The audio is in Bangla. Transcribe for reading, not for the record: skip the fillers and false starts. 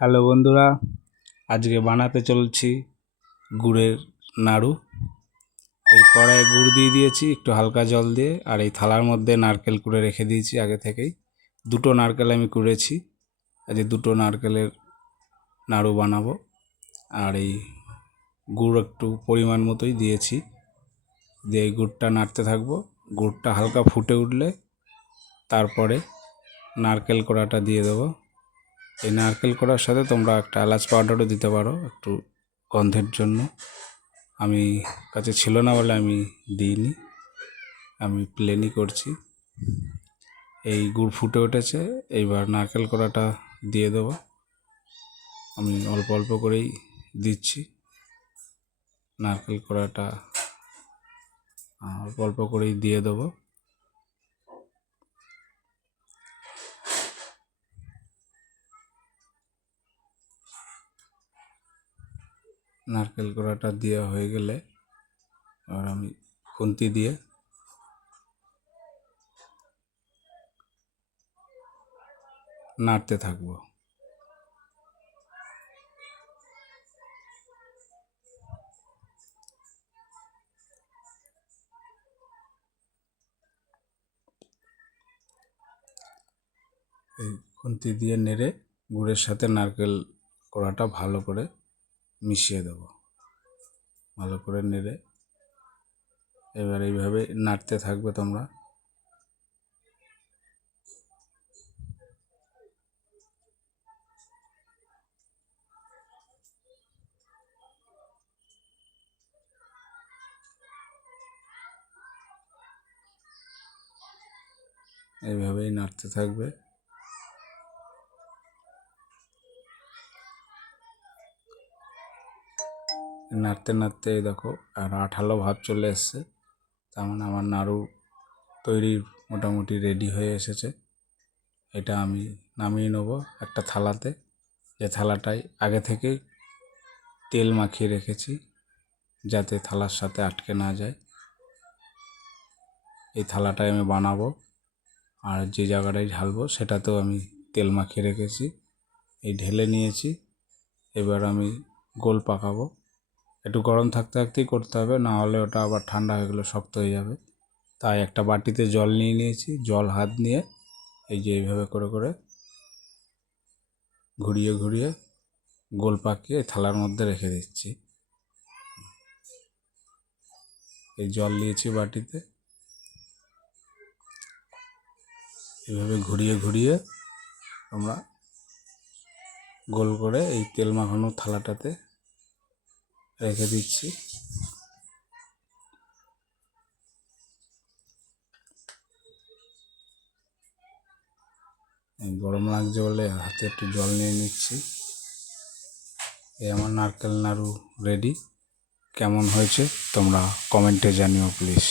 হ্যালো বন্ধুরা, আজকে বানাতে চলছি গুড়ের নাড়ু। এই কড়াইয়ে গুড় দিয়ে দিয়েছি একটু হালকা জল দিয়ে, আর এই থালার মধ্যে নারকেল কুড়ে রেখে দিয়েছি আগে থেকেই। দুটো নারকেল আমি কুড়েছি, আজকে দুটো নারকেলের নাড়ু বানাবো। আর এই গুড় একটু পরিমাণ মতোই দিয়েছি, দিয়ে এই গুড়টা নাড়তে থাকবো। গুড়টা হালকা ফুটে উঠলে তারপরে নারকেল কোড়াটা দিয়ে দেবো। এই নারকেল কোড়ার সাথে তোমরা একটা এলাচ পাউডারও দিতে পারো একটু গন্ধের জন্য। আমি কাছে ছিল না বলে আমি দিইনি, আমি প্লেনই করছি। এই গুড় ফুটে উঠেছে, এইবার নারকেল কোড়াটা দিয়ে দেবো। আমি অল্প অল্প করেই দিচ্ছি নারকেল কোড়াটা, অল্প অল্প করেই দিয়ে দেবো। নারকেল কোড়াটা দেওয়া হয়ে গেলে আর আমি খুন্তি দিয়ে নাড়তে থাকবো। এই খুন্তি দিয়ে নেড়ে গুড়ের সাথে নারকেল কোড়াটা ভালো করে মিশিয়ে দেবো। ভালো করে নেড়ে এবার এইভাবে নাড়তে থাকবে তোমরা। এইভাবেই নাড়তে থাকবে। নাড়তে নাড়তে দেখো আর আঠালো ভাব চলে এসছে, তার মানে আমার নাড়ু তৈরি মোটামুটি রেডি হয়ে এসেছে। এটা আমি নামিয়ে নেব একটা থালাতে, যে থালাটায় আগে থেকে তেল মাখিয়ে রেখেছি যাতে থালার সাথে আটকে না যায়। এই থালাটায় আমি বানাবো, আর যে জায়গাটায় ঢালবো সেটাতেও আমি তেল মাখিয়ে রেখেছি। এই ঢেলে নিয়েছি, এবার আমি গোল পাকাবো। একটু গরম থাকতে থাকতেই করতে হবে, না হলে ওটা আবার ঠান্ডা হয়ে গেলে শক্ত হয়ে যাবে। তাই একটা বাটিতে জল নিয়ে নিয়েছি, জল হাত নিয়ে এই যে এইভাবে করে করে ঘুরিয়ে ঘুরিয়ে গোল পাকিয়ে থালার মধ্যে রেখে দিচ্ছি। এই জল নিয়েছি বাটিতে, এইভাবে ঘুরিয়ে ঘুরিয়ে আমরা গোল করে এই তেল মাখানো থালাটাতে রেখে দিচ্ছি। গরম লাগছে বলে হাতে একটু জল নিয়ে নিচ্ছি। এই আমার নারকেল নাড়ু রেডি। কেমন হয়েছে তোমরা কমেন্টে জানিও প্লিজ।